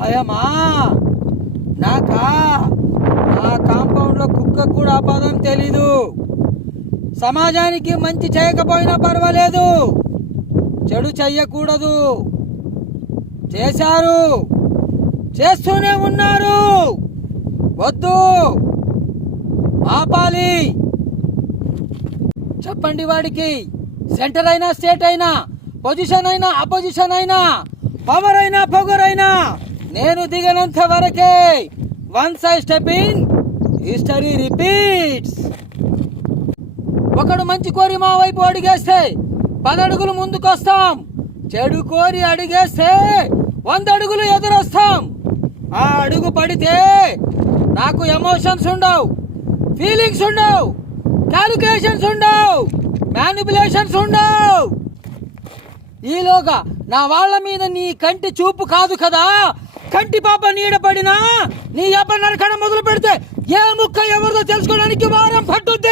భయమా? నాకా నా కాంపౌండ్లో కుక్క కూడా ఆ పదం తెలీదు. సమాజానికి మంచి చేయకపోయినా పర్వాలేదు, చెడు చెయ్యకూడదు. చేశారు, చేస్తూనే ఉన్నారు. వద్దు, ఆపాలి. చెప్పండి వాడికి. సెంటర్ అయినా స్టేట్ అయినా, పొజిషన్ అయినా అపోజిషన్ అయినా, పవర్ అయినా పొగర్ అయినా, నేను దిగనంత వరకే. Once I step in, history repeats. ఒకడు మంచి కోరి మా వైపు అడిగేస్తే 10 అడుగులు ముందుకొస్తాం. చెడు కోరి అడిగేస్తే 100 అడుగులు ఎదురొస్తాం. ఆ అడుగు పడితే నాకు ఎమోషన్స్ ఉండవు, ఫీలింగ్స్ ఉండవు, క్యాలిక్యులేషన్స్ ఉండవు, మ్యానిపులేషన్స్ ఉండవు. ఈలోగా నా వాళ్ళ మీద నీ కంటి చూపు కాదు కదా, కంటి పాప నీడ పడినా నీ అబ్బ నరకడం మొదలు పెడితే ఏ ముక్క ఎవరిదో తెలుసుకోవడానికి వారం పట్టుద్ది.